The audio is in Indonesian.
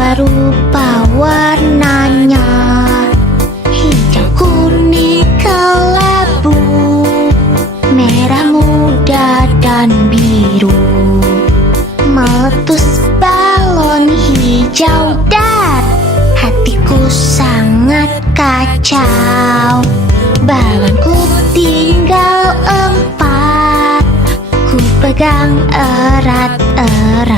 Rupa-rupa warnanya, hijau, kuning, kelabu, merah muda dan biru. Meletus balon hijau dar, hatiku sangat kacau. Balonku tinggal 4, ku pegang erat-erat.